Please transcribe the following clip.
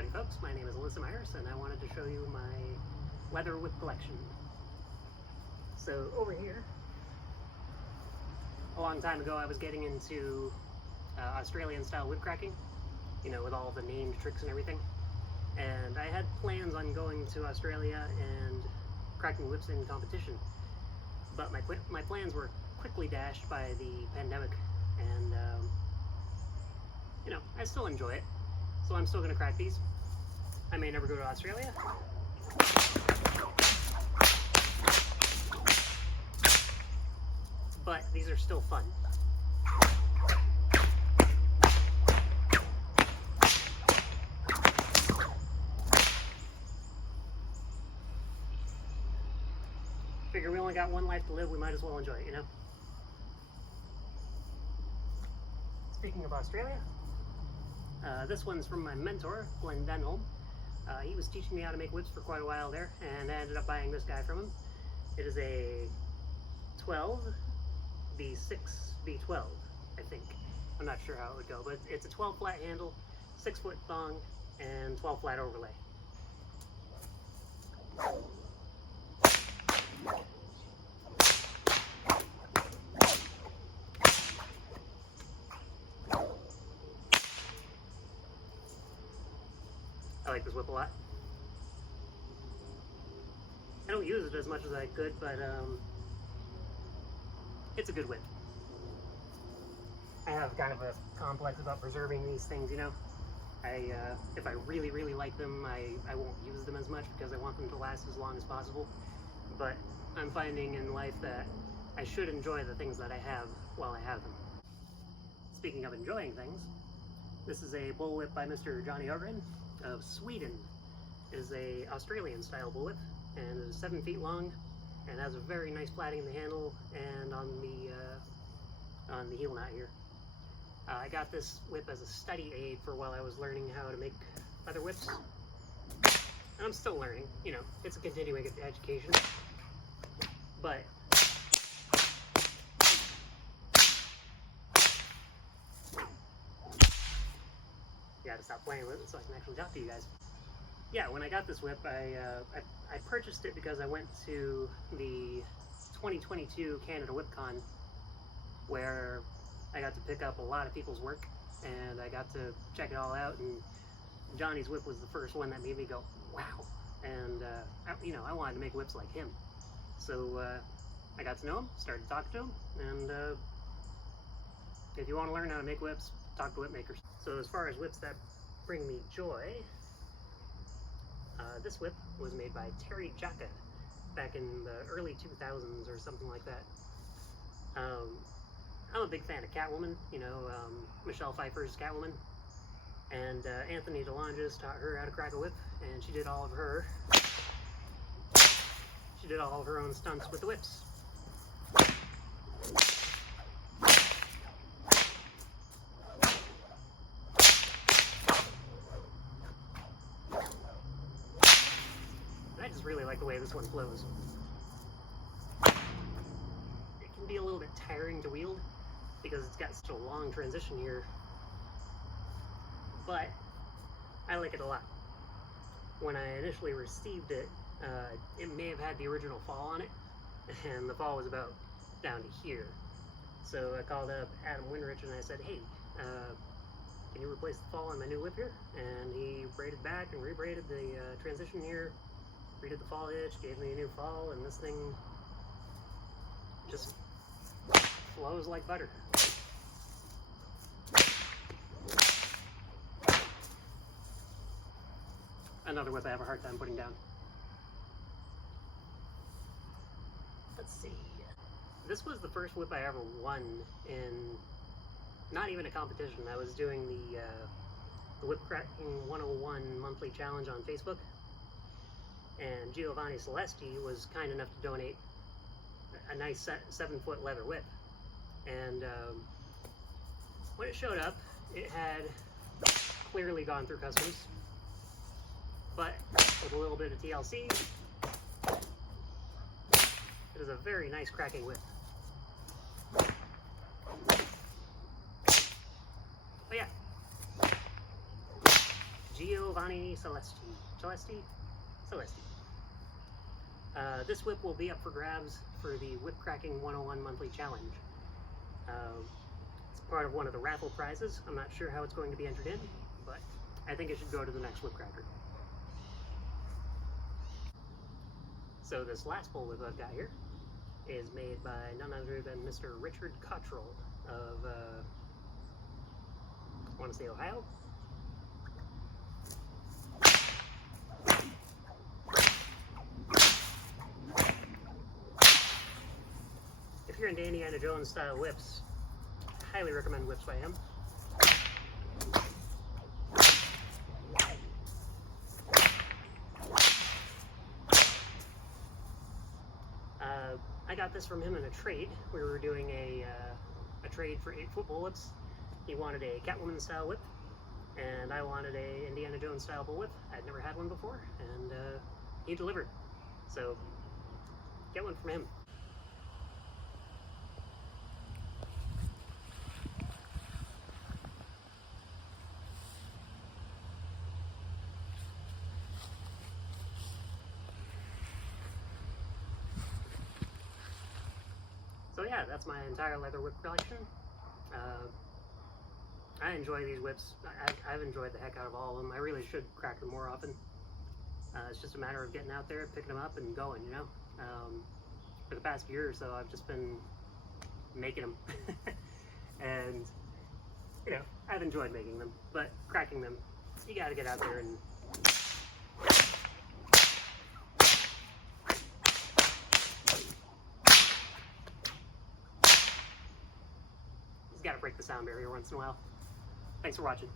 Howdy folks, my name is Alyssa Myers and I wanted to show you my leather whip collection. So over here, a long time ago I was getting into Australian style whip cracking, you know, with all the named tricks and everything. And I had plans on going to Australia and cracking whips in competition. But my plans were quickly dashed by the pandemic, and you know, I still enjoy it. So I'm still going to crack these. I may never go to Australia. But these are still fun. Figure we only got one life to live, we might as well enjoy it, you know? Speaking of Australia, this one's from my mentor, Glenn Denholm. He was teaching me how to make whips for quite a while there, and I ended up buying this guy from him. It is a 12 B6 B12, I think. I'm not sure how it would go, but it's a 12 flat handle, 6 foot thong, and 12 flat overlay. I like this whip a lot. I don't use it as much as I could, but it's a good whip. I have kind of a complex about preserving these things, you know. If I really, really like them, I won't use them as much because I want them to last as long as possible. But I'm finding in life that I should enjoy the things that I have while I have them. Speaking of enjoying things, this is a bullwhip by Mr. Johnny Ogren of Sweden. It is a Australian style bullwhip, and it is 7 feet long and has a very nice plating in the handle and on the heel knot here. I got this whip as a study aid for while I was learning how to make leather whips, and I'm still learning, you know, it's a continuing education, but gotta stop playing with it so I can actually talk to you guys. Yeah, when I got this whip, I purchased it because I went to the 2022 Canada WhipCon, where I got to pick up a lot of people's work, and I got to check it all out, and Johnny's whip was the first one that made me go, wow. And, you know, I wanted to make whips like him. So, I got to know him, started talking to him, and if you want to learn how to make whips, talk to whip makers. So as far as whips that bring me joy, this whip was made by Terry Jacka back in the early 2000s or something like that. I'm a big fan of Catwoman, you know, Michelle Pfeiffer's Catwoman, and Anthony DeLongis taught her how to crack a whip, and she did all of her own stunts with the whips. I just really like the way this one flows. It can be a little bit tiring to wield because it's got such a long transition here, but I like it a lot. When I initially received it, it may have had the original fall on it, and the fall was about down to here. So I called up Adam Winrich and I said, hey, can you replace the fall on my new whip here? And he braided back and rebraided the transition here, redid the fall hitch, gave me a new fall, and this thing just flows like butter. Another whip I have a hard time putting down. Let's see. This was the first whip I ever won in not even a competition. I was doing the Whip Cracking 101 monthly challenge on Facebook, and Giovanni Celesti was kind enough to donate a nice 7-foot leather whip. And when it showed up, it had clearly gone through customs, but with a little bit of TLC, it is a very nice cracking whip. But yeah, Giovanni Celesti. Celesti. This whip will be up for grabs for the Whip Cracking 101 monthly challenge. It's part of one of the raffle prizes. I'm not sure how it's going to be entered in, but I think it should go to the next whip cracker. So this last bullwhip I've got here is made by none other than Mr. Richard Cottrell of, I want to say Ohio. If you're into Indiana Jones style whips, highly recommend whips by him. I got this from him in a trade. We were doing a trade for 8 foot bullwhips. He wanted a Catwoman style whip, and I wanted a Indiana Jones style bullwhip. I'd never had one before, and he delivered. So get one from him. So yeah, that's my entire leather whip collection. I enjoy these whips. I've enjoyed the heck out of all of them. I really should crack them more often. It's just a matter of getting out there, picking them up, and going, you know. For the past year or so, I've just been making them. And, you know, I've enjoyed making them, but cracking them, you gotta get out there and gotta break the sound barrier once in a while. Thanks for watching.